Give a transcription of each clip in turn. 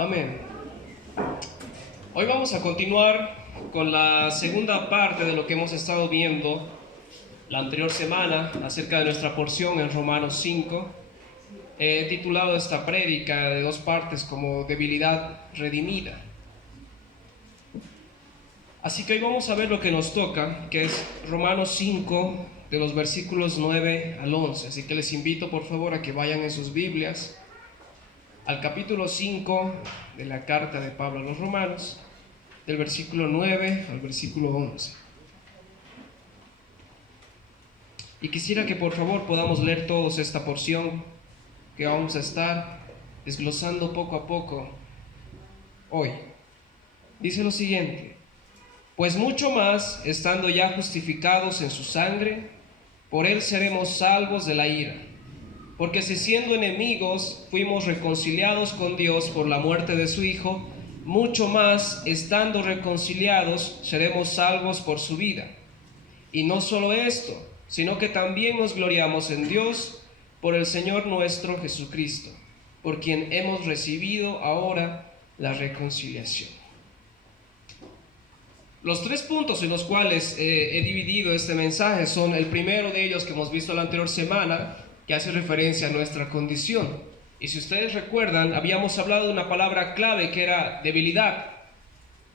Amén. Hoy vamos a continuar con la segunda parte de lo que hemos estado viendo la anterior semana acerca de nuestra porción en Romanos 5. He titulado esta prédica de dos partes como debilidad redimida. Así que hoy vamos a ver lo que nos toca, que es Romanos 5, de los versículos 9 al 11. Así que les invito por favor a que vayan en sus Biblias al capítulo 5 de la carta de Pablo a los Romanos, del versículo 9 al versículo 11. Y quisiera que por favor podamos leer todos esta porción que vamos a estar desglosando poco a poco hoy. Dice lo siguiente: pues mucho más, estando ya justificados en su sangre, por él seremos salvos de la ira. Porque si siendo enemigos fuimos reconciliados con Dios por la muerte de su Hijo, mucho más, estando reconciliados, seremos salvos por su vida. Y no solo esto, sino que también nos gloriamos en Dios por el Señor nuestro Jesucristo, por quien hemos recibido ahora la reconciliación. Los tres puntos en los cuales he dividido este mensaje son: el primero de ellos que hemos visto la anterior semana, que hace referencia a nuestra condición. Y si ustedes recuerdan, habíamos hablado de una palabra clave que era debilidad,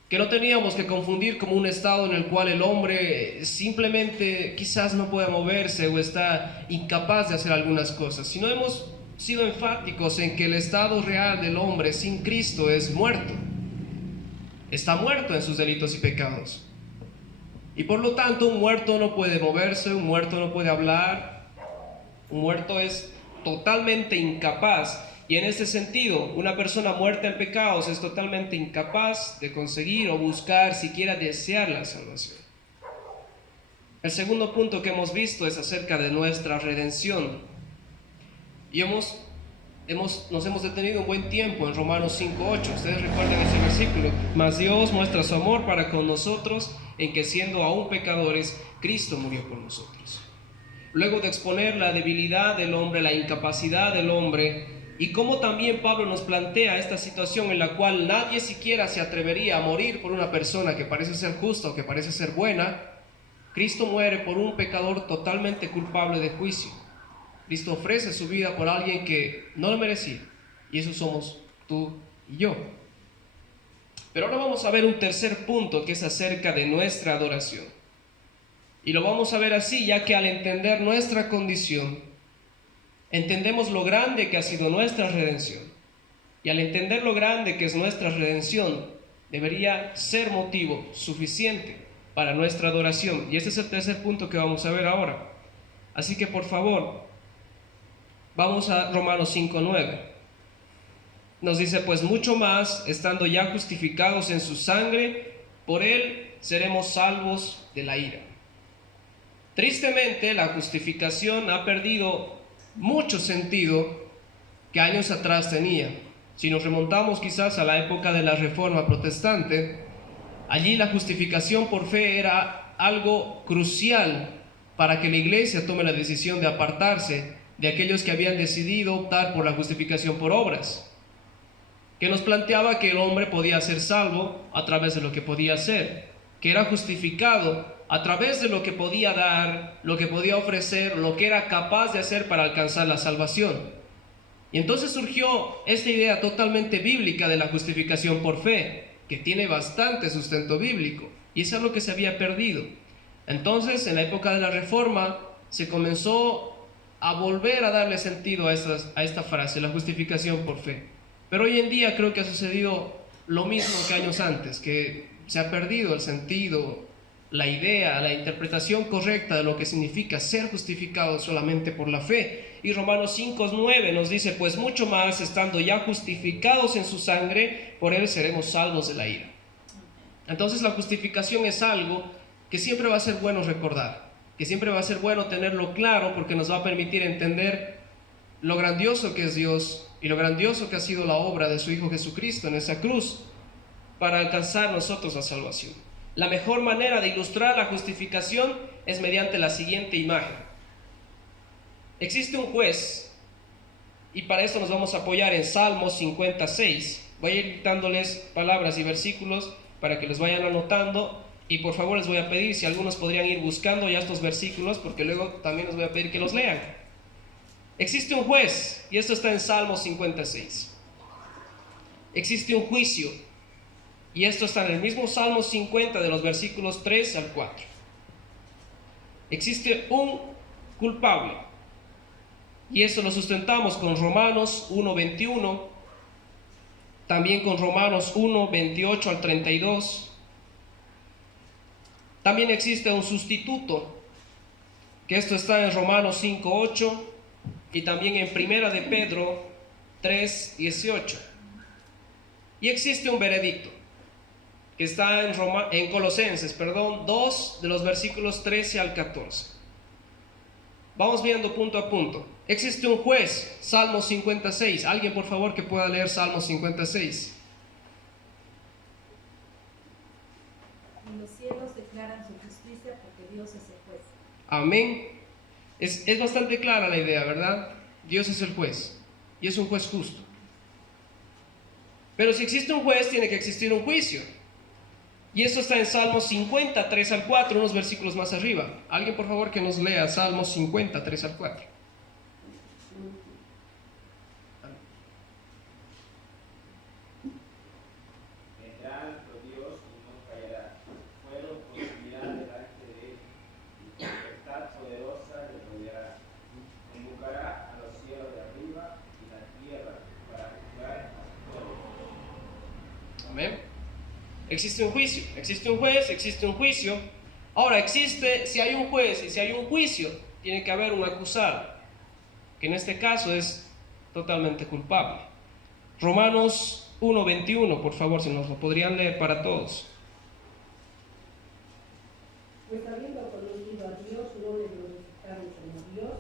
que no teníamos que confundir como un estado en el cual el hombre simplemente quizás no puede moverse o está incapaz de hacer algunas cosas, sino hemos sido enfáticos en que el estado real del hombre sin Cristo es muerto. Está muerto en sus delitos y pecados. Y por lo tanto, un muerto no puede moverse, un muerto no puede hablar, un muerto es totalmente incapaz. Y en este sentido, una persona muerta en pecados es totalmente incapaz de conseguir o buscar, siquiera desear la salvación. El segundo punto que hemos visto es acerca de nuestra redención. Y nos hemos detenido un buen tiempo en Romanos 5:8. Ustedes recuerdan ese versículo: mas Dios muestra su amor para con nosotros, en que siendo aún pecadores, Cristo murió por nosotros. Luego de exponer la debilidad del hombre, la incapacidad del hombre, y cómo también Pablo nos plantea esta situación en la cual nadie siquiera se atrevería a morir por una persona que parece ser justa o que parece ser buena, Cristo muere por un pecador totalmente culpable de juicio. Cristo ofrece su vida por alguien que no lo merecía, y eso somos tú y yo. Pero ahora vamos a ver un tercer punto, que es acerca de nuestra adoración. Y lo vamos a ver así, ya que al entender nuestra condición, entendemos lo grande que ha sido nuestra redención. Y al entender lo grande que es nuestra redención, debería ser motivo suficiente para nuestra adoración. Y este es el tercer punto que vamos a ver ahora. Así que por favor, vamos a Romanos 5:9. Nos dice: pues mucho más, estando ya justificados en su sangre, por él seremos salvos de la ira. Tristemente, la justificación ha perdido mucho sentido que años atrás tenía. Si nos remontamos quizás a la época de la Reforma Protestante, allí la justificación por fe era algo crucial para que la iglesia tome la decisión de apartarse de aquellos que habían decidido optar por la justificación por obras, que nos planteaba que el hombre podía ser salvo a través de lo que podía hacer, que era justificado a través de lo que podía dar, lo que podía ofrecer, lo que era capaz de hacer para alcanzar la salvación. Y entonces surgió esta idea totalmente bíblica de la justificación por fe, que tiene bastante sustento bíblico, y es algo que se había perdido. Entonces, en la época de la Reforma, se comenzó a volver a darle sentido a esta frase, la justificación por fe. Pero hoy en día creo que ha sucedido lo mismo que años antes, que se ha perdido el sentido, la idea, la interpretación correcta de lo que significa ser justificado solamente por la fe. Y Romanos 5:9 nos dice: pues mucho más, estando ya justificados en su sangre, por él seremos salvos de la ira. Entonces la justificación es algo que siempre va a ser bueno recordar, que siempre va a ser bueno tenerlo claro, porque nos va a permitir entender lo grandioso que es Dios y lo grandioso que ha sido la obra de su Hijo Jesucristo en esa cruz para alcanzar nosotros la salvación. La mejor manera de ilustrar la justificación es mediante la siguiente imagen. Existe un juez, y para esto nos vamos a apoyar en Salmos 56, voy a ir dándoles palabras y versículos para que los vayan anotando. Y por favor les voy a pedir si algunos podrían ir buscando ya estos versículos, porque luego también les voy a pedir que los lean. Existe un juez, y esto está en Salmo 56. Existe un juicio, y esto está en el mismo Salmo 50 de los versículos 3 al 4. Existe un culpable, y eso lo sustentamos con Romanos 1:21, también con Romanos 1:28 al 32. También existe un sustituto, que esto está en Romanos 5:8 y también en Primera de Pedro 3:18. Y existe un veredicto, que está en Colosenses 2, de los versículos 13 al 14. Vamos viendo punto a punto. Existe un juez, Salmo 56. Alguien por favor que pueda leer Salmo 56. Y los cielos declaran su justicia porque Dios es el juez. Amén. Es bastante clara la idea, ¿verdad? Dios es el juez y es un juez justo. Pero si existe un juez, tiene que existir un juicio. Y esto está en Salmos 50, 3 al 4, unos versículos más arriba. Alguien por favor que nos lea Salmos 50, 3 al 4. Amén. Existe un juicio, existe un juez, existe un juicio. Ahora, si hay un juez y si hay un juicio, tiene que haber un acusado, que en este caso es totalmente culpable. Romanos 1:21, por favor, si nos lo podrían leer para todos. Pues habiendo conocido a Dios, no le glorificaron como Dios,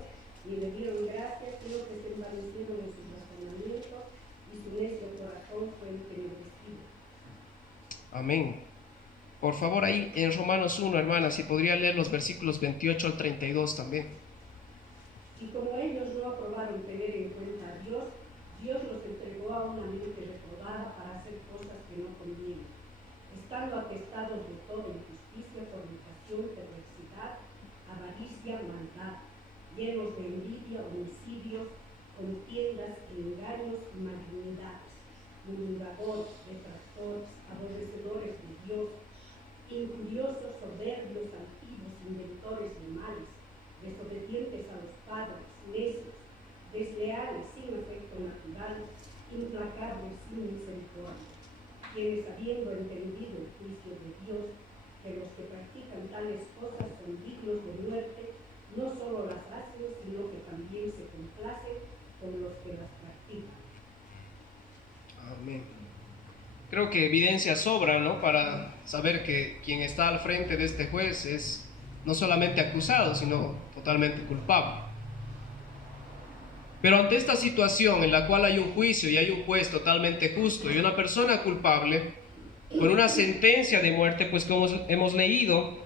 ni le dieron gracias, sino que se envanecieron en sus razonamientos, y su necio corazón fue entenebrecido. Amén. Por favor, ahí en Romanos 1, hermana, si podría leer los versículos 28 al 32 también. Y como ellos no aprobaron tener en cuenta a Dios, Dios los entregó a una mente reprobada para hacer cosas que no convienen, estando atestados de toda injusticia, fornicación, perversidad, avaricia, maldad, llenos de envidia, homicidios, contiendas, engaños y malignidades, murmuradores, detractores, aborrecedores de Dios, injuriosos, soberbios, altivos, inventores de males, desobedientes a los padres, necios, desleales, sin afecto natural, implacables, sin misericordia, quienes habiendo entendido el juicio de Dios, que los que practican tales cosas son dignos de muerte, no solo las hacen, sino que también se complacen con los que las practican. Amén. Creo que evidencia sobra, ¿no?, para saber que quien está al frente de este juez es no solamente acusado, sino totalmente culpable. Pero ante esta situación en la cual hay un juicio y hay un juez totalmente justo y una persona culpable con una sentencia de muerte, pues como hemos leído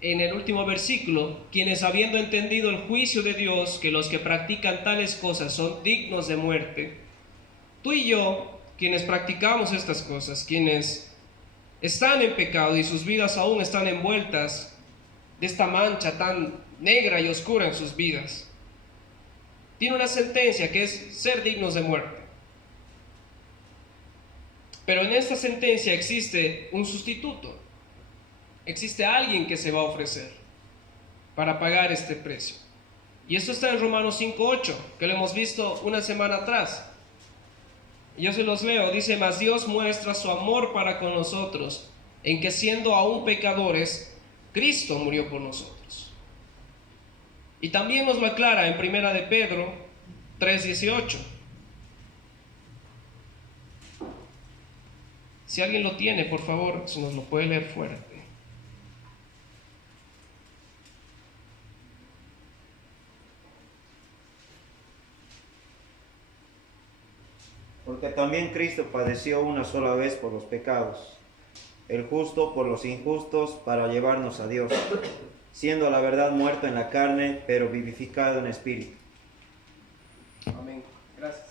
en el último versículo, quienes habiendo entendido el juicio de Dios, que los que practican tales cosas son dignos de muerte, tú y yo, quienes practicamos estas cosas, quienes están en pecado y sus vidas aún están envueltas de esta mancha tan negra y oscura en sus vidas, tiene una sentencia que es ser dignos de muerte. Pero en esta sentencia existe un sustituto, existe alguien que se va a ofrecer para pagar este precio. Y esto está en Romanos 5:8, que lo hemos visto una semana atrás. Yo se los leo, dice: mas Dios muestra su amor para con nosotros, en que siendo aún pecadores, Cristo murió por nosotros. Y también nos lo aclara en Primera de Pedro 3:18. Si alguien lo tiene, por favor, si nos lo puede leer fuerte. Porque también Cristo padeció una sola vez por los pecados, el justo por los injustos, para llevarnos a Dios, siendo a la verdad muerto en la carne, pero vivificado en espíritu. Amén. Gracias.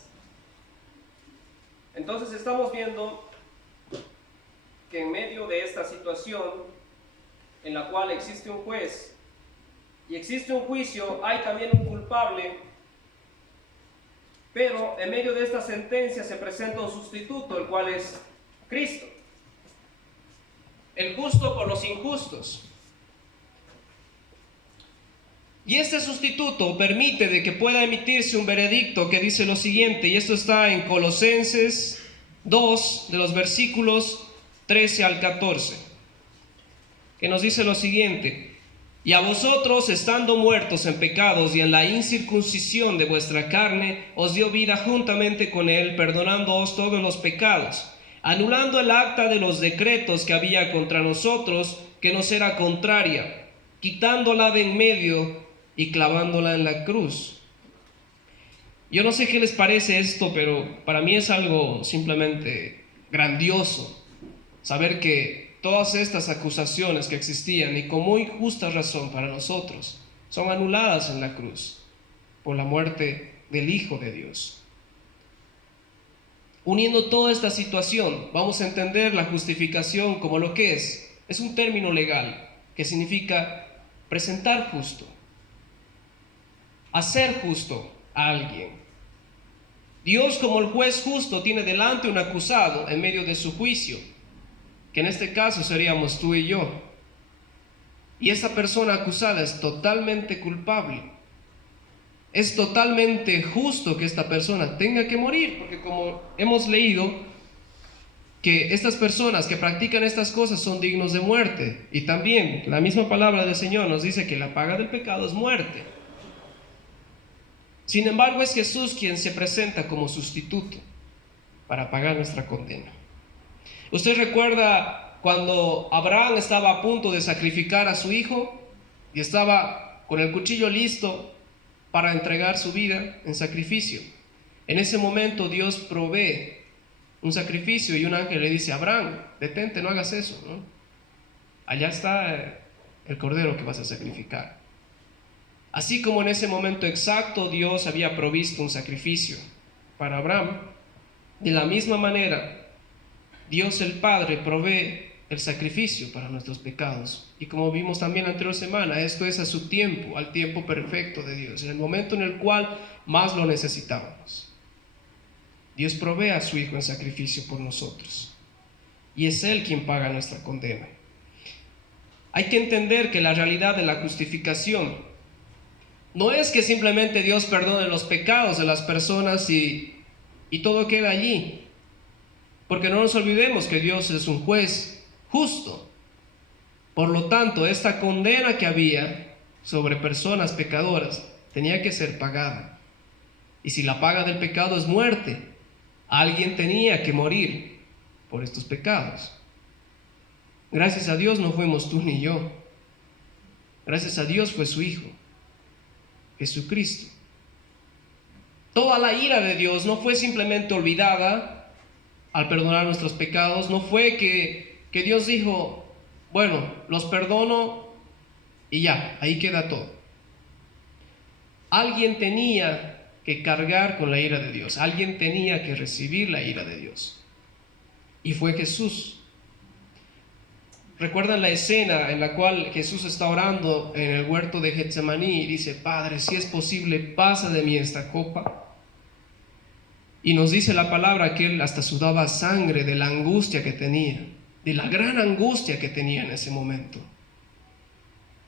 Entonces estamos viendo que en medio de esta situación en la cual existe un juez y existe un juicio, hay también un culpable, pero en medio de esta sentencia se presenta un sustituto, el cual es Cristo, el justo por los injustos. Y este sustituto permite de que pueda emitirse un veredicto que dice lo siguiente, y esto está en Colosenses 2, de los versículos 13 al 14, que nos dice lo siguiente: y a vosotros, estando muertos en pecados y en la incircuncisión de vuestra carne, os dio vida juntamente con él, perdonándoos todos los pecados, anulando el acta de los decretos que había contra nosotros, que nos era contraria, quitándola de en medio y clavándola en la cruz. Yo no sé qué les parece esto, pero para mí es algo simplemente grandioso saber que todas estas acusaciones que existían, y con muy justa razón para nosotros, son anuladas en la cruz por la muerte del Hijo de Dios. Uniendo toda esta situación, vamos a entender la justificación como lo que es un término legal que significa presentar justo, hacer justo a alguien. Dios, como el juez justo, tiene delante un acusado en medio de su juicio, que en este caso seríamos tú y yo. Y esta persona acusada es totalmente culpable. Es totalmente justo que esta persona tenga que morir, porque como hemos leído, que estas personas que practican estas cosas son dignos de muerte. Y también la misma palabra del Señor nos dice que la paga del pecado es muerte. Sin embargo, es Jesús quien se presenta como sustituto para pagar nuestra condena. ¿Usted recuerda cuando Abraham estaba a punto de sacrificar a su hijo y estaba con el cuchillo listo para entregar su vida en sacrificio? En ese momento Dios provee un sacrificio y un ángel le dice: Abraham, detente, no hagas eso, ¿no? Allá está el cordero que vas a sacrificar. Así como en ese momento exacto Dios había provisto un sacrificio para Abraham, de la misma manera Dios el Padre provee el sacrificio para nuestros pecados. Y como vimos también la anterior semana, esto es a su tiempo, al tiempo perfecto de Dios, en el momento en el cual más lo necesitábamos. Dios provee a su Hijo en sacrificio por nosotros, y es Él quien paga nuestra condena. Hay que entender que la realidad de la justificación no es que simplemente Dios perdone los pecados de las personas y todo queda allí, porque no nos olvidemos que Dios es un juez justo. Por lo tanto, esta condena que había sobre personas pecadoras tenía que ser pagada. Y si la paga del pecado es muerte, alguien tenía que morir por estos pecados. Gracias a Dios no fuimos tú ni yo. Gracias a Dios fue su Hijo, Jesucristo. Toda la ira de Dios no fue simplemente olvidada al perdonar nuestros pecados. No fue que Dios dijo: bueno, los perdono y ya, ahí queda todo. Alguien tenía que cargar con la ira de Dios. Alguien tenía que recibir la ira de Dios. Y fue Jesús. ¿Recuerdan la escena en la cual Jesús está orando en el huerto de Getsemaní y dice: Padre, si es posible, pasa de mí esta copa? Y nos dice la palabra que él hasta sudaba sangre de la angustia que tenía, de la gran angustia que tenía en ese momento.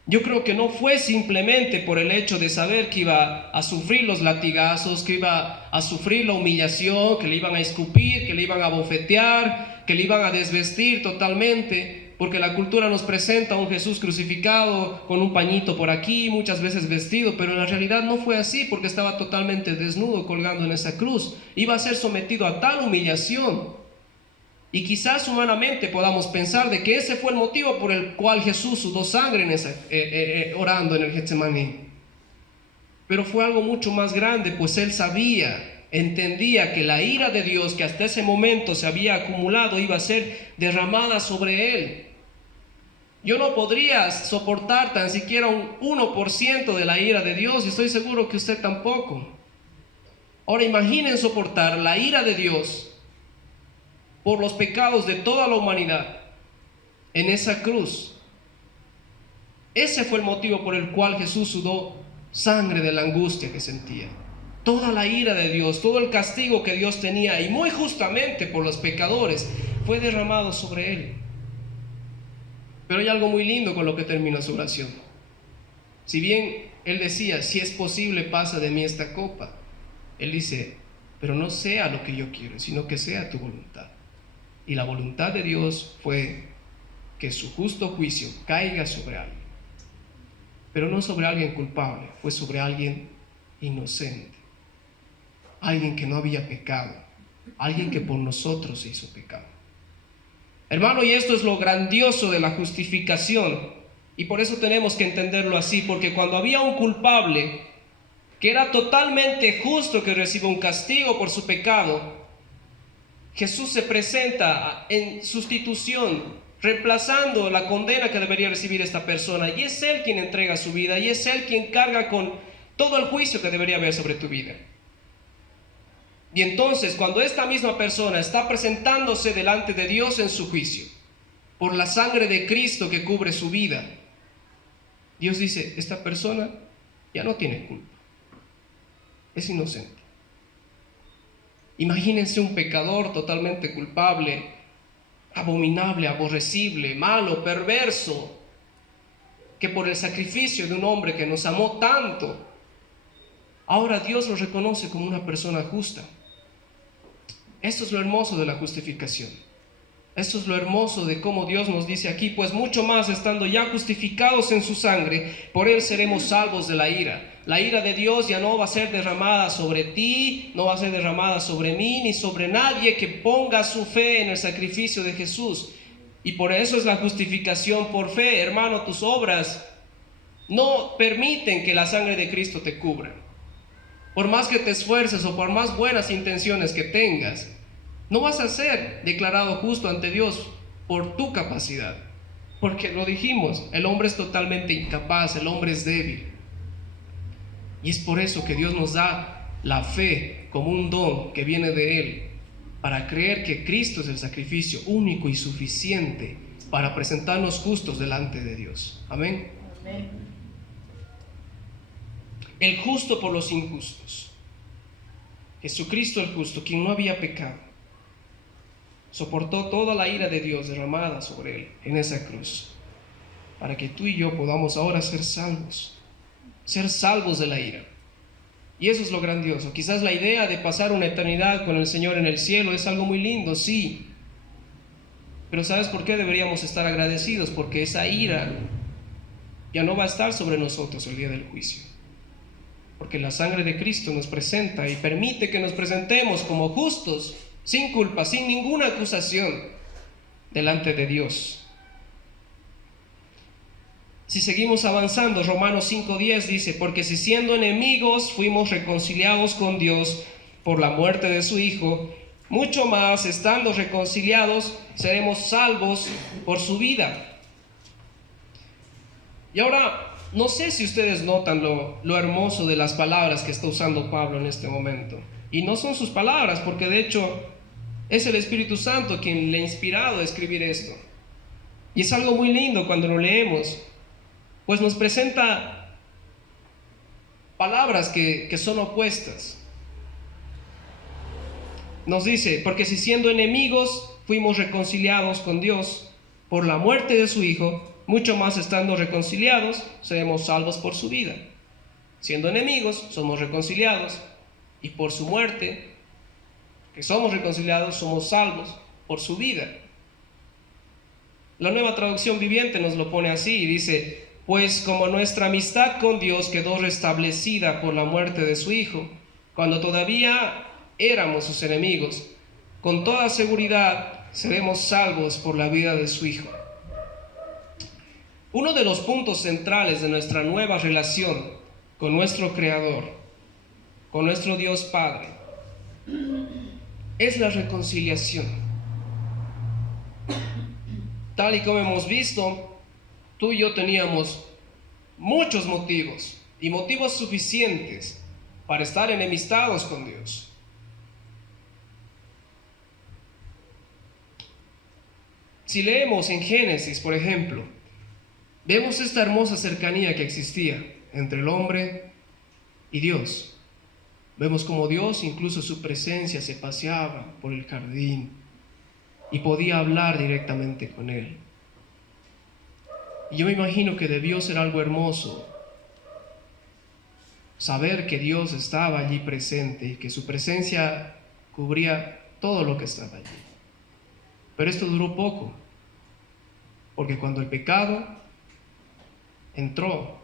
Yo creo que no fue simplemente por el hecho de saber que iba a sufrir los latigazos, que iba a sufrir la humillación, que le iban a escupir, que le iban a bofetear, que le iban a desvestir totalmente, porque la cultura nos presenta a un Jesús crucificado con un pañito por aquí, muchas veces vestido, pero en la realidad no fue así, porque estaba totalmente desnudo colgando en esa cruz. Iba a ser sometido a tal humillación. Y quizás humanamente podamos pensar de que ese fue el motivo por el cual Jesús sudó sangre orando en el Getsemaní. Pero fue algo mucho más grande, pues él entendía que la ira de Dios que hasta ese momento se había acumulado iba a ser derramada sobre él. Yo no podría soportar tan siquiera un 1% de la ira de Dios, y estoy seguro que usted tampoco. Ahora imaginen soportar la ira de Dios por los pecados de toda la humanidad en esa cruz. Ese fue el motivo por el cual Jesús sudó sangre de la angustia que sentía. Toda la ira de Dios, todo el castigo que Dios tenía, y muy justamente por los pecadores, fue derramado sobre Él. Pero hay algo muy lindo con lo que termina su oración. Si bien Él decía, si es posible, pasa de mí esta copa, Él dice, pero no sea lo que yo quiero, sino que sea tu voluntad. Y la voluntad de Dios fue que su justo juicio caiga sobre alguien. Pero no sobre alguien culpable, fue sobre alguien inocente. Alguien que no había pecado, alguien que por nosotros se hizo pecado. Hermano, y esto es lo grandioso de la justificación, y por eso tenemos que entenderlo así, porque cuando había un culpable que era totalmente justo que reciba un castigo por su pecado, Jesús se presenta en sustitución, reemplazando la condena que debería recibir esta persona, y es Él quien entrega su vida, y es Él quien carga con todo el juicio que debería haber sobre tu vida. Y entonces, cuando esta misma persona está presentándose delante de Dios en su juicio, por la sangre de Cristo que cubre su vida, Dios dice, esta persona ya no tiene culpa, es inocente. Imagínense un pecador totalmente culpable, abominable, aborrecible, malo, perverso, que por el sacrificio de un hombre que nos amó tanto, ahora Dios lo reconoce como una persona justa. Esto es lo hermoso de la justificación. Esto es lo hermoso de cómo Dios nos dice aquí, pues mucho más estando ya justificados en su sangre, por Él seremos salvos de la ira. La ira de Dios ya no va a ser derramada sobre ti, no va a ser derramada sobre mí, ni sobre nadie que ponga su fe en el sacrificio de Jesús. Y por eso es la justificación por fe. Hermano, tus obras no permiten que la sangre de Cristo te cubra. Por más que te esfuerces o por más buenas intenciones que tengas, no vas a ser declarado justo ante Dios por tu capacidad. Porque lo dijimos, el hombre es totalmente incapaz, el hombre es débil. Y es por eso que Dios nos da la fe como un don que viene de Él, para creer que Cristo es el sacrificio único y suficiente para presentarnos justos delante de Dios. Amén. Amén. El justo por los injustos. Jesucristo el justo, quien no había pecado, soportó toda la ira de Dios derramada sobre Él en esa cruz, para que tú y yo podamos ahora ser salvos de la ira. Y eso es lo grandioso. Quizás la idea de pasar una eternidad con el Señor en el cielo es algo muy lindo, sí. Pero ¿sabes por qué deberíamos estar agradecidos? Porque esa ira ya no va a estar sobre nosotros el día del juicio. Porque la sangre de Cristo nos presenta y permite que nos presentemos como justos, sin culpa, sin ninguna acusación, delante de Dios. Si seguimos avanzando, Romanos 5:10 dice, porque si siendo enemigos fuimos reconciliados con Dios por la muerte de su Hijo, mucho más estando reconciliados seremos salvos por su vida. Y ahora, no sé si ustedes notan lo hermoso de las palabras que está usando Pablo en este momento. Y no son sus palabras, porque de hecho es el Espíritu Santo quien le ha inspirado a escribir esto. Y es algo muy lindo cuando lo leemos, pues nos presenta palabras que son opuestas. Nos dice, porque si siendo enemigos fuimos reconciliados con Dios por la muerte de su Hijo, mucho más estando reconciliados seremos salvos por su vida. Siendo enemigos somos reconciliados, y por su muerte, que somos reconciliados, somos salvos por su vida. La Nueva Traducción Viviente nos lo pone así y dice, pues como nuestra amistad con Dios quedó restablecida por la muerte de su Hijo, cuando todavía éramos sus enemigos, con toda seguridad seremos salvos por la vida de su Hijo. Uno de los puntos centrales de nuestra nueva relación con nuestro Creador, con nuestro Dios Padre, es la reconciliación. Tal y como hemos visto, tú y yo teníamos muchos motivos y motivos suficientes para estar enemistados con Dios. Si leemos en Génesis, por ejemplo, vemos esta hermosa cercanía que existía entre el hombre y Dios. Vemos como Dios, incluso su presencia, se paseaba por el jardín y podía hablar directamente con él. Y yo me imagino que debió ser algo hermoso saber que Dios estaba allí presente y que su presencia cubría todo lo que estaba allí. Pero esto duró poco, porque cuando el pecado entró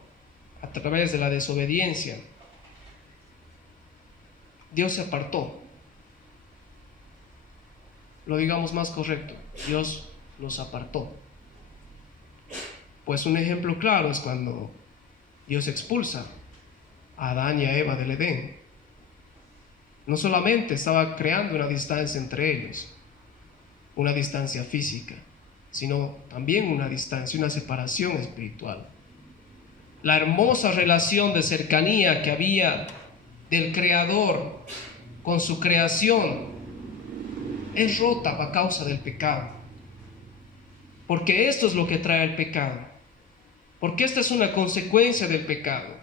a través de la desobediencia, Dios se apartó. Lo digamos más correcto, Dios los apartó. Pues un ejemplo claro es cuando Dios expulsa a Adán y a Eva del Edén. No solamente estaba creando una distancia entre ellos, una distancia física, sino también una distancia, una separación espiritual. La hermosa relación de cercanía que había del Creador con su creación es rota a causa del pecado. Porque esto es lo que trae el pecado. Porque esta es una consecuencia del pecado.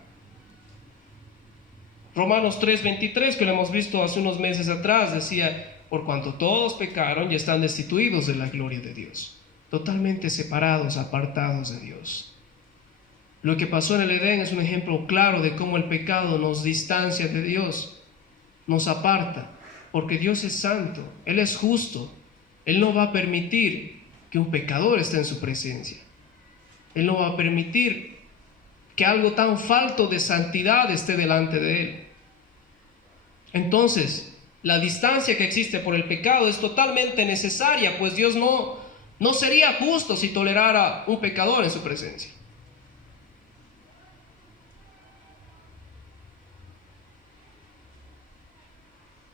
Romanos 3:23, que lo hemos visto hace unos meses atrás, decía: por cuanto todos pecaron y están destituidos de la gloria de Dios, totalmente separados, apartados de Dios. Lo que pasó en el Edén es un ejemplo claro de cómo el pecado nos distancia de Dios, nos aparta, porque Dios es santo, Él es justo, Él no va a permitir que un pecador esté en su presencia. Él no va a permitir que algo tan falto de santidad esté delante de Él. Entonces, la distancia que existe por el pecado es totalmente necesaria, pues Dios no sería justo si tolerara un pecador en su presencia.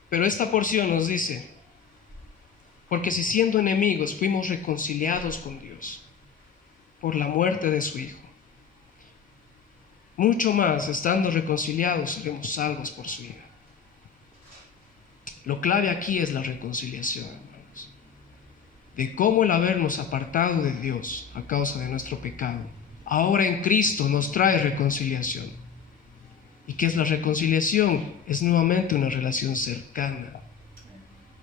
Pero esta porción nos dice: porque si siendo enemigos fuimos reconciliados con Dios por la muerte de su Hijo, mucho más, estando reconciliados, seremos salvos por su vida. Lo clave aquí es la reconciliación, hermanos, de cómo el habernos apartado de Dios a causa de nuestro pecado, ahora en Cristo nos trae reconciliación. ¿Y qué es la reconciliación? Es nuevamente una relación cercana.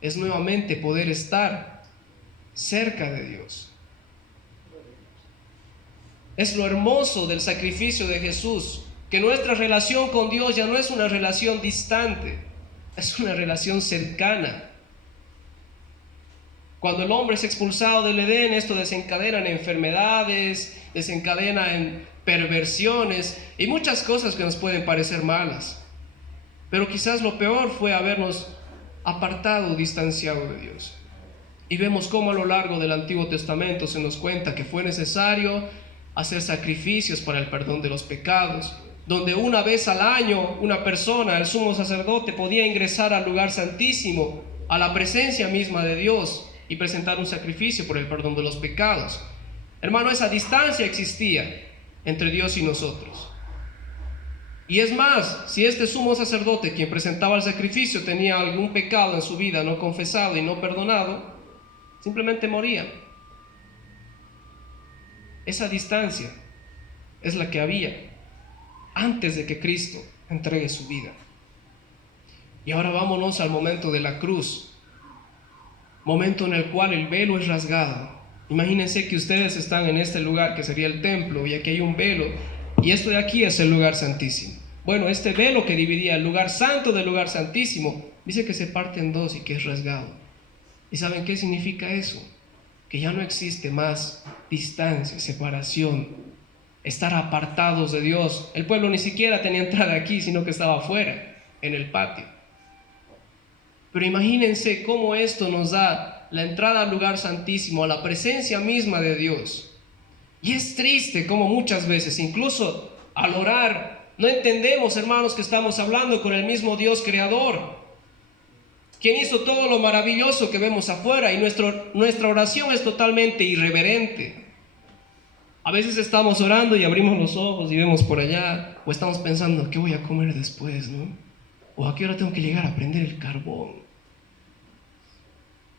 Es nuevamente poder estar cerca de Dios. Es lo hermoso del sacrificio de Jesús, que nuestra relación con Dios ya no es una relación distante, es una relación cercana. Cuando el hombre es expulsado del Edén, esto desencadena en enfermedades, desencadena en perversiones y muchas cosas que nos pueden parecer malas. Pero quizás lo peor fue habernos apartado, distanciado de Dios. Y vemos cómo a lo largo del Antiguo Testamento se nos cuenta que fue necesario hacer sacrificios para el perdón de los pecados, donde una vez al año una persona, el sumo sacerdote, podía ingresar al lugar santísimo, a la presencia misma de Dios, y presentar un sacrificio por el perdón de los pecados. Hermano, esa distancia existía entre Dios y nosotros. Y es más, si este sumo sacerdote, quien presentaba el sacrificio, tenía algún pecado en su vida no confesado y no perdonado, simplemente moría. Esa distancia es la que había antes de que Cristo entregue su vida. Y ahora vámonos al momento de la cruz, momento en el cual el velo es rasgado. Imagínense que ustedes están en este lugar que sería el templo, y aquí hay un velo, y esto de aquí es el lugar santísimo. Bueno, este velo que dividía el lugar santo del lugar santísimo, dice que se parte en dos y que es rasgado. ¿Y saben qué significa eso? Que ya no existe más distancia, separación, estar apartados de Dios. El pueblo ni siquiera tenía entrada aquí, sino que estaba afuera, en el patio. Pero imagínense cómo esto nos da la entrada al lugar santísimo, a la presencia misma de Dios. Y es triste como muchas veces, incluso al orar, no entendemos, hermanos, que estamos hablando con el mismo Dios creador, quien hizo todo lo maravilloso que vemos afuera, y nuestra oración es totalmente irreverente. A veces estamos orando y abrimos los ojos y vemos por allá, o estamos pensando: ¿qué voy a comer después, no? ¿O a qué hora tengo que llegar a prender el carbón?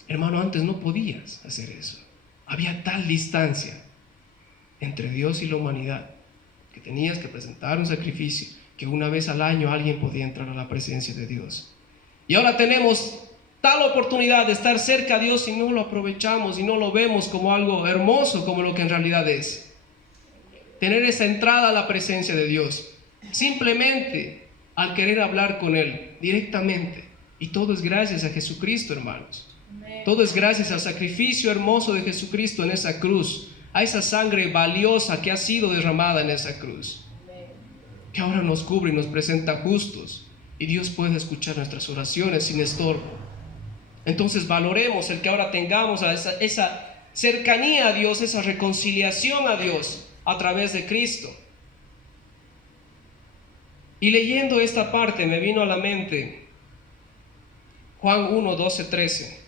Hermano, antes no podías hacer eso. Había tal distancia entre Dios y la humanidad que tenías que presentar un sacrificio, que una vez al año alguien podía entrar a la presencia de Dios. Y ahora tenemos tal oportunidad de estar cerca a Dios y no lo aprovechamos y no lo vemos como algo hermoso, como lo que en realidad es. Tener esa entrada a la presencia de Dios, simplemente al querer hablar con Él directamente. Y todo es gracias a Jesucristo, hermanos. Todo es gracias al sacrificio hermoso de Jesucristo en esa cruz, a esa sangre valiosa que ha sido derramada en esa cruz, que ahora nos cubre y nos presenta justos, y Dios puede escuchar nuestras oraciones sin estorbo. Entonces valoremos el que ahora tengamos esa cercanía a Dios, esa reconciliación a Dios a través de Cristo. Y leyendo esta parte me vino a la mente Juan 1, 12, 13.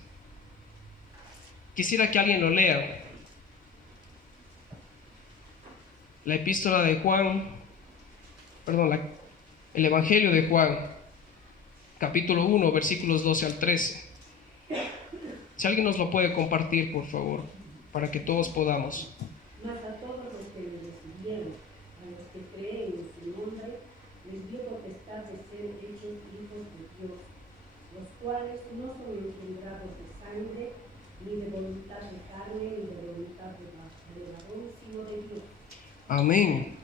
Quisiera que alguien lo lea. La epístola de Juan, el Evangelio de Juan, capítulo 1, versículos 12 al 13. Si alguien nos lo puede compartir, por favor, para que todos podamos. Mas a todos los que le recibieron, a los que creen en su nombre, les dio potestad de ser hechos hijos de Dios, los cuales no son engendrados de sangre, ni de voluntad de carne, ni de voluntad de varón, sino de Dios. Amén.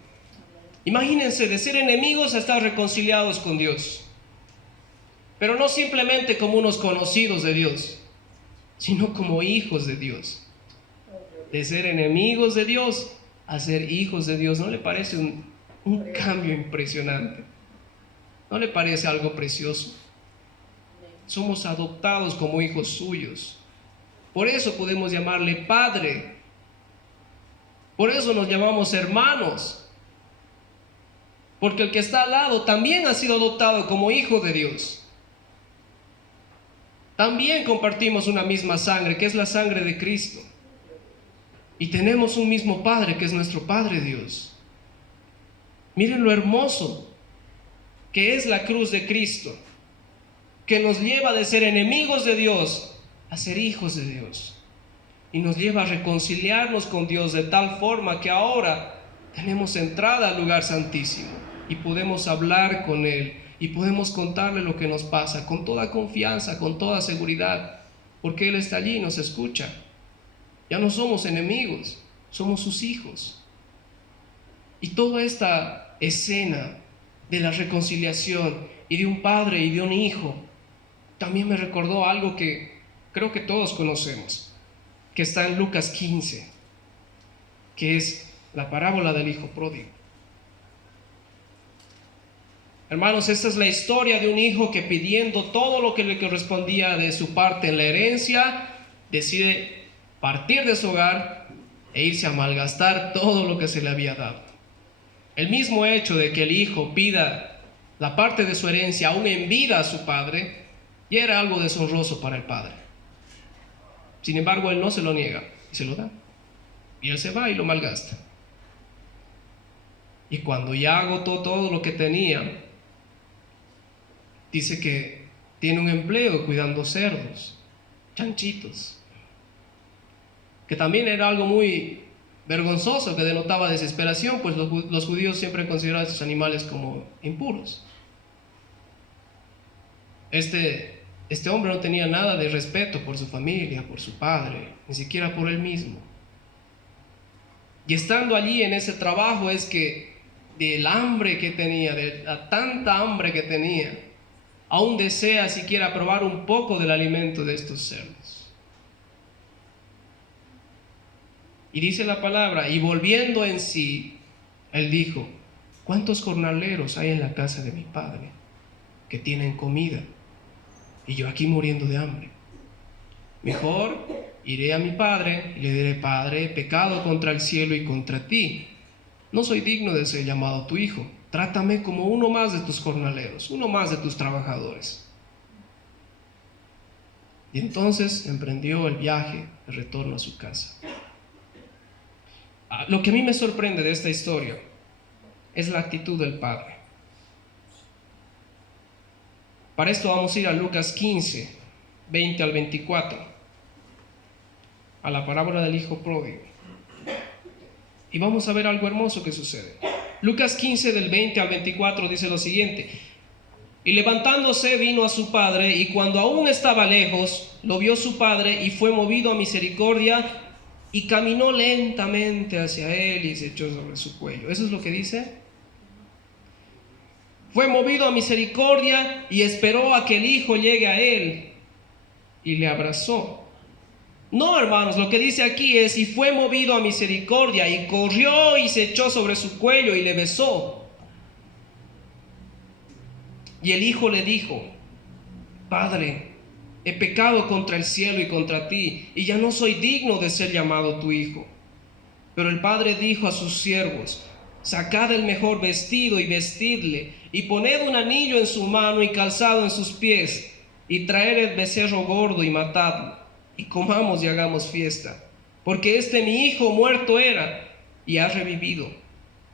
Imagínense de ser enemigos a estar reconciliados con Dios. Pero no simplemente como unos conocidos de Dios, sino como hijos de Dios. De ser enemigos de Dios a ser hijos de Dios. ¿No le parece un cambio impresionante? ¿No le parece algo precioso? Somos adoptados como hijos suyos. Por eso podemos llamarle Padre. Por eso nos llamamos hermanos. Porque el que está al lado también ha sido adoptado como hijo de Dios. También compartimos una misma sangre, que es la sangre de Cristo. Y tenemos un mismo Padre, que es nuestro Padre Dios. Miren lo hermoso que es la cruz de Cristo, que nos lleva de ser enemigos de Dios a ser hijos de Dios. Y nos lleva a reconciliarnos con Dios de tal forma que ahora tenemos entrada al lugar santísimo y podemos hablar con Él y podemos contarle lo que nos pasa con toda confianza, con toda seguridad, porque Él está allí y nos escucha. Ya no somos enemigos, somos sus hijos. Y toda esta escena de la reconciliación y de un padre y de un hijo también me recordó algo que creo que todos conocemos, que está en Lucas 15, que es la parábola del hijo pródigo. Hermanos, esta es la historia de un hijo que, pidiendo todo lo que le correspondía de su parte en la herencia, decide partir de su hogar e irse a malgastar todo lo que se le había dado. El mismo hecho de que el hijo pida la parte de su herencia aún en vida a su padre, ya era algo deshonroso para el padre. Sin embargo, él no se lo niega y se lo da. Y él se va y lo malgasta. Y cuando ya agotó todo lo que tenía, dice que tiene un empleo cuidando cerdos, chanchitos, que también era algo muy vergonzoso, que denotaba desesperación, pues los judíos siempre consideraban a estos animales como impuros. Este hombre no tenía nada de respeto por su familia, por su padre, ni siquiera por él mismo. Y estando allí en ese trabajo es que del hambre que tenía, de la tanta hambre que tenía, aún desea siquiera probar un poco del alimento de estos cerdos. Y dice la palabra, y volviendo en sí, él dijo: ¿cuántos jornaleros hay en la casa de mi padre que tienen comida? Y yo aquí muriendo de hambre. Mejor iré a mi padre y le diré: Padre, he pecado contra el cielo y contra ti. No soy digno de ser llamado tu hijo. Trátame como uno más de tus jornaleros, uno más de tus trabajadores. Y entonces emprendió el viaje de retorno a su casa. Lo que a mí me sorprende de esta historia es la actitud del padre. Para esto vamos a ir a Lucas 15, 20 al 24. a la parábola del hijo pródigo. Y vamos a ver algo hermoso que sucede. Lucas 15 del 20 al 24 dice lo siguiente: y levantándose vino a su padre, y cuando aún estaba lejos, lo vio su padre, y fue movido a misericordia, y caminó lentamente hacia él, y se echó sobre su cuello. ¿Eso es lo que dice? Fue movido a misericordia, y esperó a que el hijo llegue a él, y le abrazó. No, hermanos, lo que dice aquí es: y fue movido a misericordia, y corrió y se echó sobre su cuello, y le besó. Y el hijo le dijo: Padre, he pecado contra el cielo y contra ti, y ya no soy digno de ser llamado tu hijo. Pero el padre dijo a sus siervos: sacad el mejor vestido y vestidle, y poned un anillo en su mano y calzado en sus pies, y traed el becerro gordo y matadlo, y comamos y hagamos fiesta. Porque mi hijo muerto era, y ha revivido;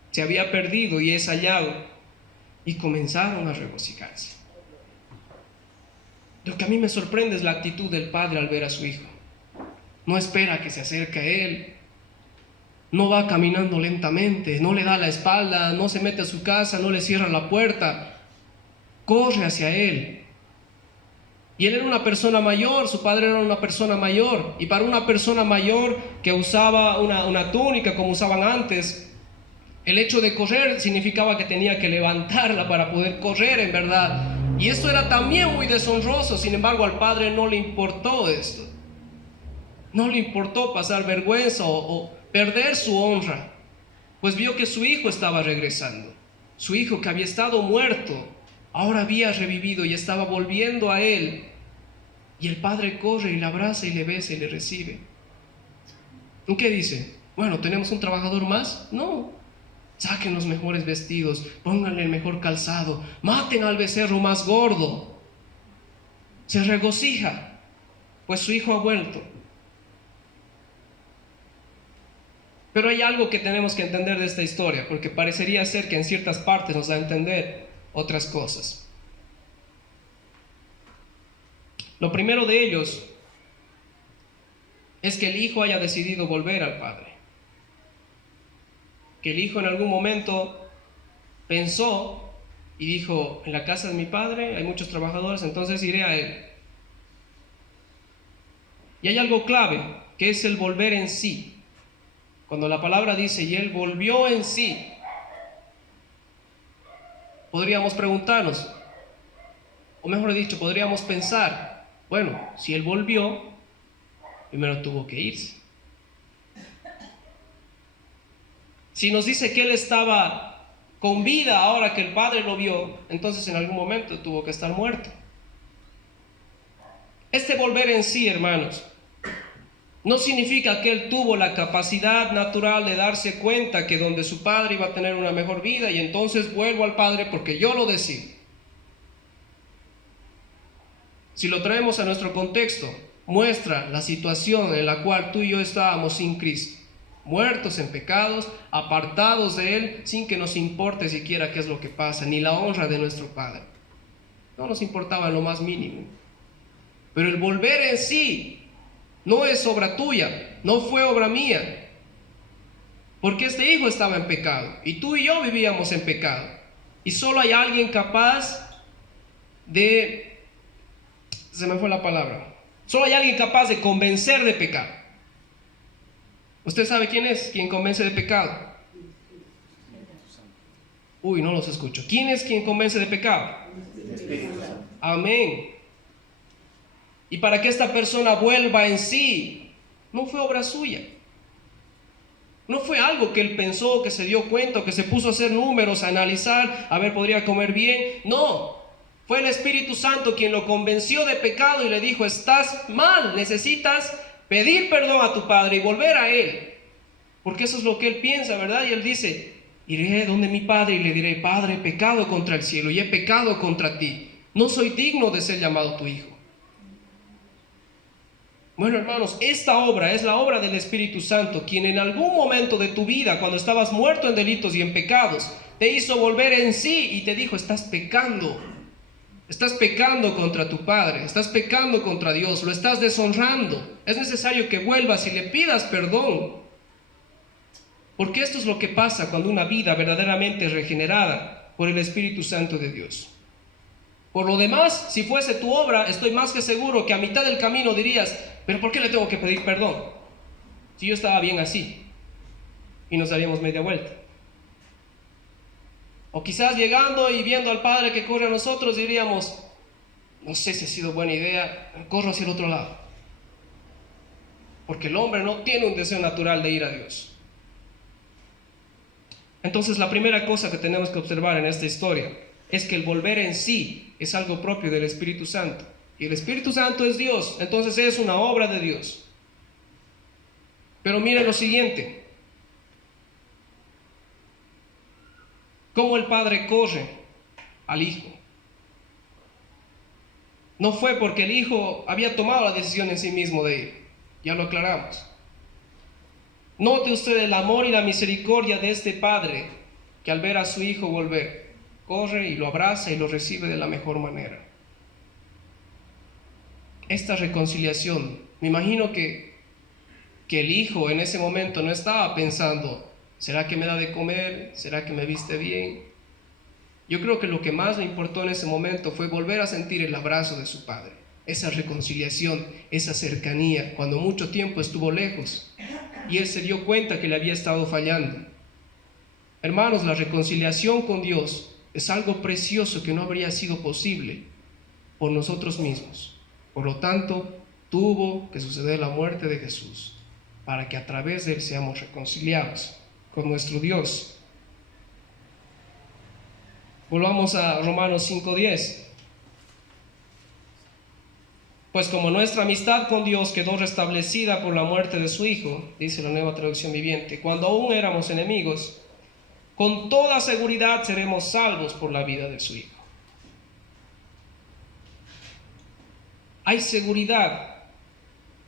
se había perdido y es hallado. Y comenzaron a regocijarse. Lo que a mí me sorprende es la actitud del padre al ver a su hijo. No espera que se acerque a él, no va caminando lentamente, no le da la espalda, no se mete a su casa, no le cierra la puerta, corre hacia él. Y él era una persona mayor, su padre era una persona mayor, y para una persona mayor que usaba una túnica como usaban antes, el hecho de correr significaba que tenía que levantarla para poder correr en verdad. Y esto era también muy deshonroso. Sin embargo, al padre no le importó esto. No le importó pasar vergüenza o perder su honra, pues vio que su hijo estaba regresando. Su hijo, que había estado muerto, ahora había revivido y estaba volviendo a él. Y el padre corre y le abraza y le besa y le recibe. ¿Y qué dice? Bueno, ¿tenemos un trabajador más? No. Saquen los mejores vestidos, pónganle el mejor calzado, maten al becerro más gordo. Se regocija, pues su hijo ha vuelto. Pero hay algo que tenemos que entender de esta historia, porque parecería ser que en ciertas partes nos da a entender otras cosas. Lo primero de ellos es que el hijo haya decidido volver al padre. Que el hijo en algún momento pensó y dijo: en la casa de mi padre hay muchos trabajadores, entonces iré a él. Y hay algo clave, que es el volver en sí. Cuando la palabra dice: y él volvió en sí, podríamos preguntarnos, o mejor dicho, podríamos pensar: bueno, si él volvió, primero tuvo que irse. Si nos dice que él estaba con vida ahora que el padre lo vio, entonces en algún momento tuvo que estar muerto. Este volver en sí, hermanos, no significa que él tuvo la capacidad natural de darse cuenta que donde su padre iba a tener una mejor vida y entonces vuelvo al padre porque yo lo decido. Si lo traemos a nuestro contexto, muestra la situación en la cual tú y yo estábamos sin Cristo, muertos en pecados, apartados de Él, sin que nos importe siquiera qué es lo que pasa, ni la honra de nuestro Padre. No nos importaba en lo más mínimo. Pero el volver en sí no es obra tuya, no fue obra mía, porque este hijo estaba en pecado y tú y yo vivíamos en pecado, y solo hay alguien capaz de, se me fue la palabra, solo hay alguien capaz de convencer de pecado. ¿Usted sabe quién es quien convence de pecado? Uy, no los escucho. ¿Quién es quien convence de pecado? Amén. Y para que esta persona vuelva en sí, no fue obra suya. No fue algo que él pensó, que se dio cuenta, que se puso a hacer números, a analizar, a ver, podría comer bien. No, fue el Espíritu Santo quien lo convenció de pecado y le dijo: estás mal, necesitas pedir perdón a tu padre y volver a él. Porque eso es lo que él piensa, ¿verdad? Y él dice: iré donde mi padre y le diré: Padre, he pecado contra el cielo y he pecado contra ti. No soy digno de ser llamado tu hijo. Bueno, hermanos, esta obra es la obra del Espíritu Santo, quien en algún momento de tu vida, cuando estabas muerto en delitos y en pecados, te hizo volver en sí y te dijo: estás pecando, Estás pecando contra tu Padre, estás pecando contra Dios, lo estás deshonrando. Es necesario que vuelvas y le pidas perdón. Porque esto es lo que pasa cuando una vida verdaderamente regenerada por el Espíritu Santo de Dios. Por lo demás, si fuese tu obra, estoy más que seguro que a mitad del camino dirías, ¿pero por qué le tengo que pedir perdón? Si yo estaba bien así. Y nos daríamos media vuelta. O quizás llegando y viendo al Padre que corre a nosotros diríamos, no sé si ha sido buena idea, corro hacia el otro lado. Porque el hombre no tiene un deseo natural de ir a Dios. Entonces la primera cosa que tenemos que observar en esta historia es que el volver en sí es algo propio del Espíritu Santo. Y el Espíritu Santo es Dios, entonces es una obra de Dios. Pero miren lo siguiente. Cómo el Padre corre al Hijo. No fue porque el Hijo había tomado la decisión en sí mismo de ir. Ya lo aclaramos. Note usted el amor y la misericordia de este Padre que al ver a su Hijo volver, corre y lo abraza y lo recibe de la mejor manera. Esta reconciliación, me imagino que el Hijo en ese momento no estaba pensando, ¿será que me da de comer? ¿Será que me viste bien? Yo creo que lo que más le importó en ese momento fue volver a sentir el abrazo de su Padre, esa reconciliación, esa cercanía, cuando mucho tiempo estuvo lejos y él se dio cuenta que le había estado fallando. Hermanos, la reconciliación con Dios es algo precioso que no habría sido posible por nosotros mismos. Por lo tanto, tuvo que suceder la muerte de Jesús para que a través de él seamos reconciliados con nuestro Dios. Volvamos a Romanos 5:10. Pues como nuestra amistad con Dios quedó restablecida por la muerte de su Hijo, dice la Nueva Traducción Viviente, cuando aún éramos enemigos, con toda seguridad seremos salvos por la vida de su Hijo. Hay seguridad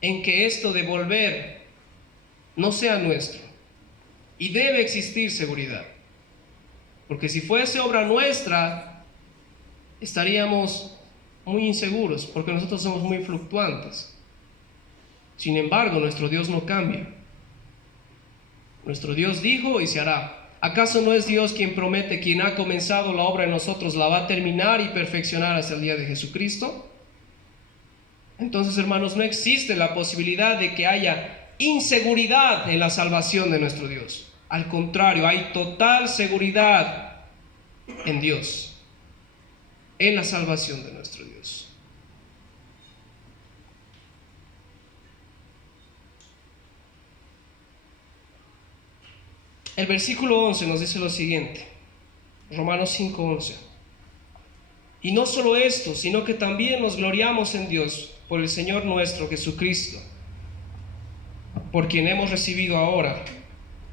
en que esto de volver no sea nuestro. Y debe existir seguridad. Porque si fuese obra nuestra, estaríamos muy inseguros, porque nosotros somos muy fluctuantes. Sin embargo, nuestro Dios no cambia. Nuestro Dios dijo y se hará. ¿Acaso no es Dios quien promete, quien ha comenzado la obra en nosotros, la va a terminar y perfeccionar hasta el día de Jesucristo? Entonces, hermanos, no existe la posibilidad de que haya inseguridad en la salvación de nuestro Dios. Al contrario, hay total seguridad en Dios, en la salvación de nuestro Dios. El versículo 11 nos dice lo siguiente, Romanos 5:11. Y no solo esto, sino que también nos gloriamos en Dios por el Señor nuestro Jesucristo, por quien hemos recibido ahora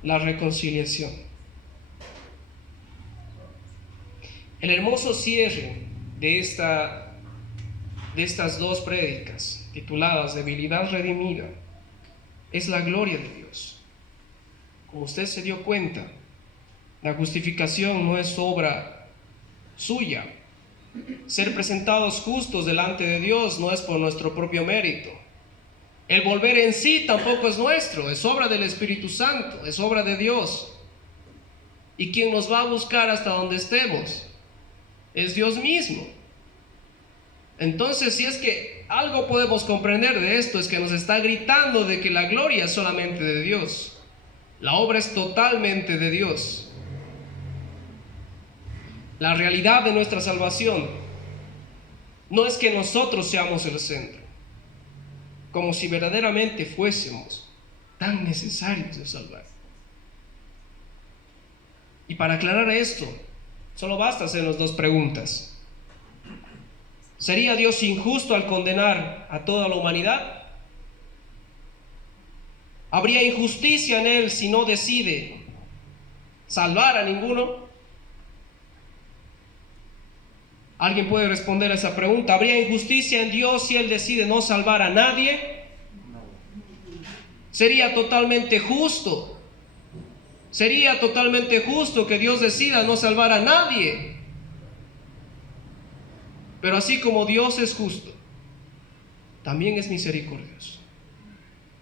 la reconciliación. El hermoso cierre de estas dos prédicas tituladas Debilidad Redimida es la gloria de Dios. Como usted se dio cuenta, la justificación no es obra suya. Ser presentados justos delante de Dios no es por nuestro propio mérito. El volver en sí tampoco es nuestro, es obra del Espíritu Santo, es obra de Dios. ¿Y quien nos va a buscar hasta donde estemos? Es Dios mismo. Entonces, si es que algo podemos comprender de esto, es que nos está gritando de que la gloria es solamente de Dios. La obra es totalmente de Dios. La realidad de nuestra salvación no es que nosotros seamos el centro, como si verdaderamente fuésemos tan necesarios de salvar. Y para aclarar esto, solo basta hacernos dos preguntas. ¿Sería Dios injusto al condenar a toda la humanidad? ¿Habría injusticia en Él si no decide salvar a ninguno? ¿Alguien puede responder a esa pregunta? ¿Habría injusticia en Dios si Él decide no salvar a nadie? ¿Sería totalmente justo? ¿Sería totalmente justo que Dios decida no salvar a nadie? Pero así como Dios es justo, también es misericordioso.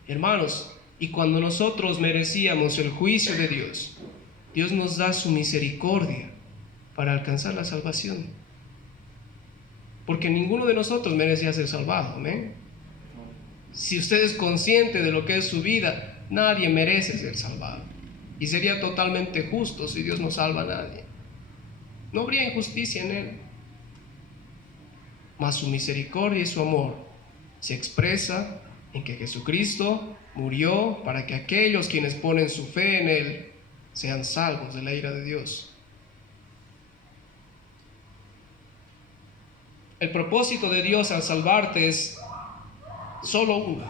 Hermanos, y cuando nosotros merecíamos el juicio de Dios, Dios nos da su misericordia para alcanzar la salvación. Porque ninguno de nosotros merecía ser salvado, ¿amén? Si usted es consciente de lo que es su vida, nadie merece ser salvado. Y sería totalmente justo si Dios no salva a nadie. No habría injusticia en Él. Mas su misericordia y su amor se expresa en que Jesucristo murió para que aquellos quienes ponen su fe en Él sean salvos de la ira de Dios. El propósito de Dios al salvarte es solo uno: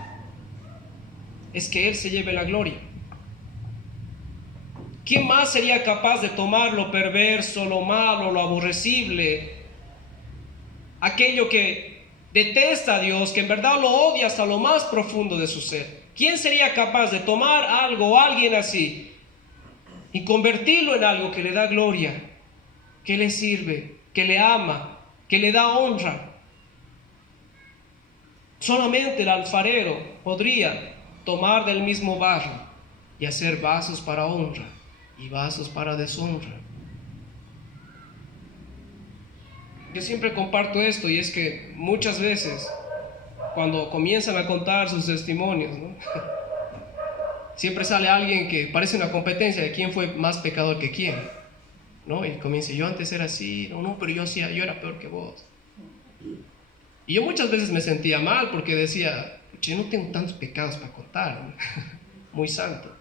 es que Él se lleve la gloria. ¿Quién más sería capaz de tomar lo perverso, lo malo, lo aborrecible, aquello que detesta a Dios, que en verdad lo odia hasta lo más profundo de su ser? ¿Quién sería capaz de tomar algo o alguien así y convertirlo en algo que le da gloria, que le sirve, que le ama, que le da honra? Solamente el alfarero podría tomar del mismo barro y hacer vasos para honra y vasos para deshonra. Yo siempre comparto esto, y es que muchas veces cuando comienzan a contar sus testimonios, ¿no? Siempre sale alguien que parece una competencia de quién fue más pecador que quién, ¿no? Y comienza: yo antes era así, no, pero yo era peor que vos. Y yo muchas veces me sentía mal porque decía: yo no tengo tantos pecados para contar, ¿no? Muy santo.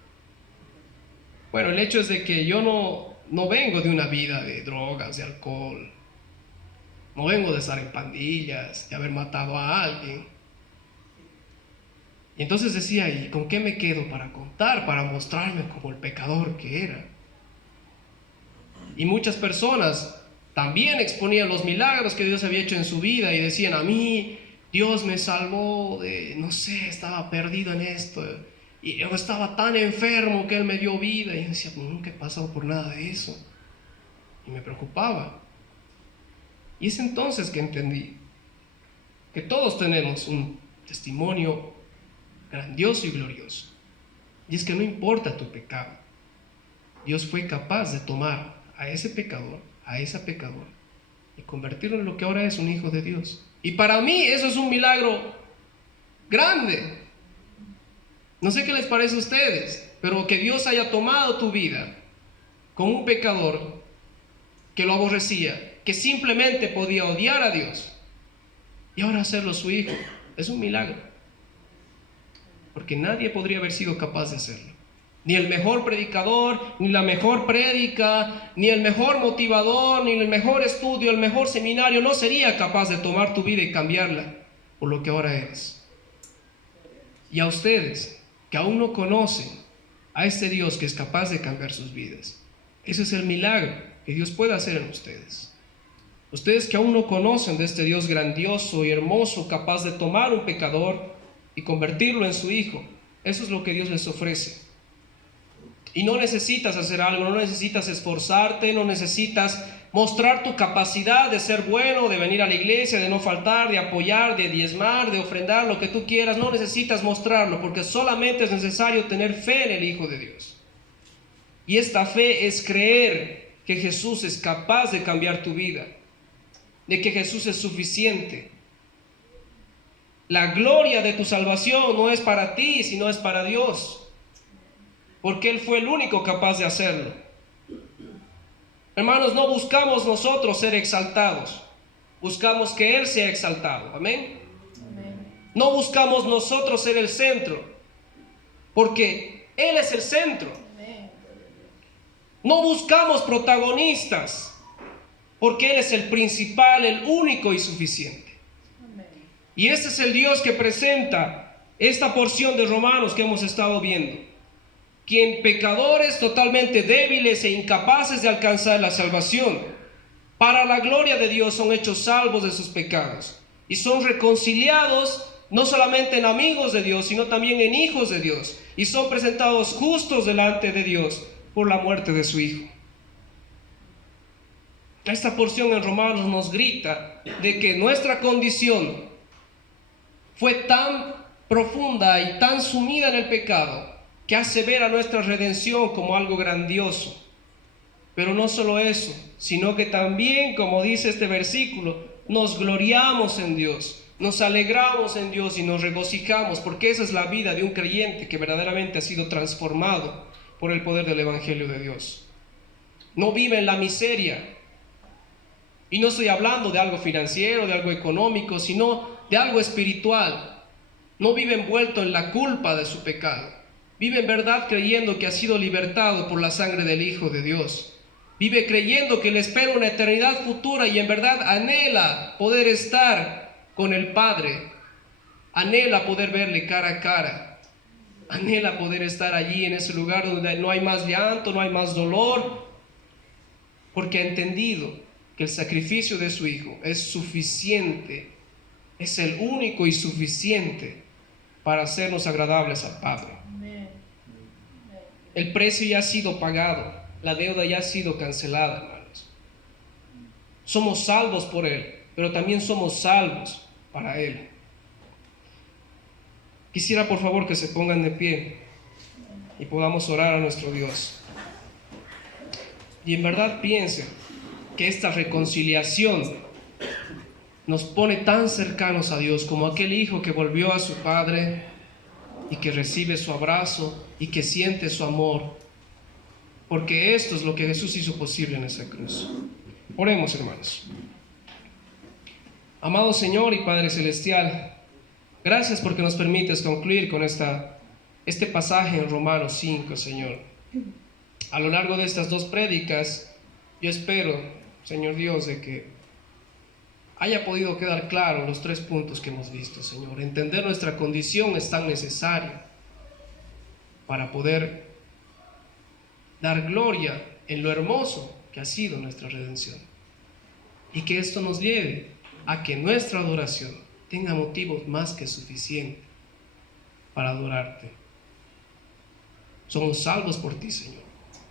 Bueno, el hecho es de que yo no vengo de una vida de drogas, de alcohol. No vengo de estar en pandillas, de haber matado a alguien. Y entonces decía: ¿y con qué me quedo para contar, para mostrarme como el pecador que era? Y muchas personas también exponían los milagros que Dios había hecho en su vida y decían: a mí Dios me salvó de, no sé, estaba perdido en esto, y yo estaba tan enfermo que Él me dio vida. Y yo decía: pues nunca he pasado por nada de eso. Y me preocupaba. Y es entonces que entendí que todos tenemos un testimonio grandioso y glorioso. Y es que no importa tu pecado, Dios fue capaz de tomar a ese pecador, a esa pecadora, y convertirlo en lo que ahora es un hijo de Dios. Y para mí eso es un milagro grande. No sé qué les parece a ustedes, pero que Dios haya tomado tu vida con un pecador que lo aborrecía, que simplemente podía odiar a Dios, y ahora hacerlo su hijo, es un milagro. Porque nadie podría haber sido capaz de hacerlo. Ni el mejor predicador, ni la mejor prédica, ni el mejor motivador, ni el mejor estudio, el mejor seminario no sería capaz de tomar tu vida y cambiarla por lo que ahora eres. Y a ustedes, que aún no conocen a este Dios que es capaz de cambiar sus vidas, ese es el milagro que Dios puede hacer en ustedes. Ustedes que aún no conocen de este Dios grandioso y hermoso, capaz de tomar un pecador y convertirlo en su hijo, eso es lo que Dios les ofrece. Y no necesitas hacer algo, no necesitas esforzarte, no necesitas mostrar tu capacidad de ser bueno, de venir a la iglesia, de no faltar, de apoyar, de diezmar, de ofrendar, lo que tú quieras. No necesitas mostrarlo, porque solamente es necesario tener fe en el Hijo de Dios. Y esta fe es creer que Jesús es capaz de cambiar tu vida, de que Jesús es suficiente. La gloria de tu salvación no es para ti, sino es para Dios, porque Él fue el único capaz de hacerlo. Hermanos, no buscamos nosotros ser exaltados, buscamos que Él sea exaltado. Amén. No buscamos nosotros ser el centro, porque Él es el centro. No buscamos protagonistas, porque Él es el principal, el único y suficiente. Y este es el Dios que presenta esta porción de Romanos que hemos estado viendo, quien pecadores totalmente débiles e incapaces de alcanzar la salvación, para la gloria de Dios son hechos salvos de sus pecados y son reconciliados no solamente en amigos de Dios, sino también en hijos de Dios, y son presentados justos delante de Dios por la muerte de su Hijo. Esta porción en Romanos nos grita de que nuestra condición fue tan profunda y tan sumida en el pecado que hace ver a nuestra redención como algo grandioso. Pero no solo eso, sino que también, como dice este versículo, nos gloriamos en Dios, nos alegramos en Dios y nos regocijamos, porque esa es la vida de un creyente que verdaderamente ha sido transformado por el poder del Evangelio de Dios. No vive en la miseria. Y no estoy hablando de algo financiero, de algo económico, sino de algo espiritual. No vive envuelto en la culpa de su pecado. Vive en verdad creyendo que ha sido libertado por la sangre del Hijo de Dios. Vive creyendo que le espera una eternidad futura y en verdad anhela poder estar con el Padre. Anhela poder verle cara a cara. Anhela poder estar allí en ese lugar donde no hay más llanto, no hay más dolor, porque ha entendido que el sacrificio de su Hijo es suficiente, es el único y suficiente para hacernos agradables al Padre. El precio ya ha sido pagado, la deuda ya ha sido cancelada, hermanos. Somos salvos por Él, pero también somos salvos para Él. Quisiera por favor que se pongan de pie y podamos orar a nuestro Dios. Y en verdad piensen que esta reconciliación nos pone tan cercanos a Dios como aquel hijo que volvió a su padre y que recibe su abrazo y que siente su amor, porque esto es lo que Jesús hizo posible en esa cruz. Oremos, hermanos. Amado Señor y Padre Celestial, gracias porque nos permites concluir con este pasaje en Romanos 5, Señor. A lo largo de estas dos prédicas, yo espero, Señor Dios, de que haya podido quedar claro los 3 puntos que hemos visto, Señor. Entender nuestra condición es tan necesaria para poder dar gloria en lo hermoso que ha sido nuestra redención. Y que esto nos lleve a que nuestra adoración tenga motivos más que suficientes para adorarte. Somos salvos por ti, Señor.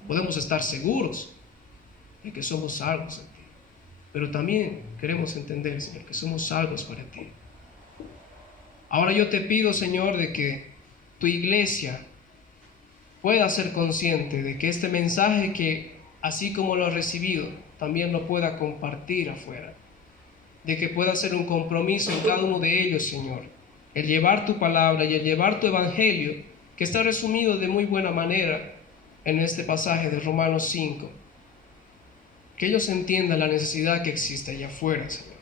Podemos estar seguros de que somos salvos en ti. Pero también queremos entender, Señor, que somos salvos para ti. Ahora yo te pido, Señor, de que tu iglesia pueda ser consciente de que este mensaje que, así como lo ha recibido, también lo pueda compartir afuera. De que pueda ser un compromiso en cada uno de ellos, Señor. El llevar tu palabra y el llevar tu evangelio, que está resumido de muy buena manera en este pasaje de Romanos 5. Que ellos entiendan la necesidad que existe allá afuera, Señor.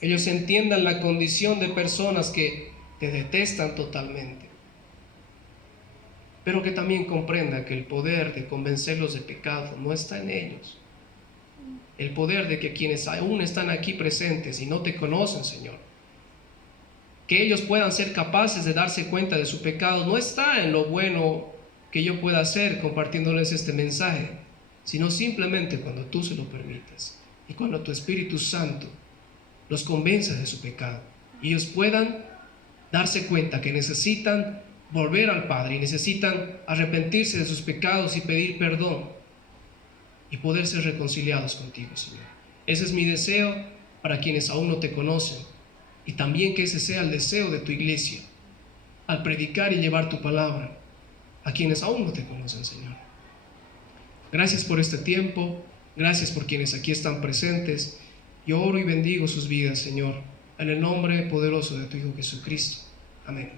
Ellos entiendan la condición de personas que te detestan totalmente. Pero que también comprendan que el poder de convencerlos de pecado no está en ellos. El poder de que quienes aún están aquí presentes y no te conocen, Señor, que ellos puedan ser capaces de darse cuenta de su pecado, no está en lo bueno que yo pueda hacer compartiéndoles este mensaje, sino simplemente cuando tú se lo permitas y cuando tu Espíritu Santo los convenza de su pecado y ellos puedan darse cuenta que necesitan volver al Padre y necesitan arrepentirse de sus pecados y pedir perdón y poder ser reconciliados contigo, Señor. Ese es mi deseo para quienes aún no te conocen, y también que ese sea el deseo de tu iglesia al predicar y llevar tu palabra a quienes aún no te conocen, Señor. Gracias por este tiempo, gracias por quienes aquí están presentes. Yo oro y bendigo sus vidas, Señor, en el nombre poderoso de tu Hijo Jesucristo. Amén.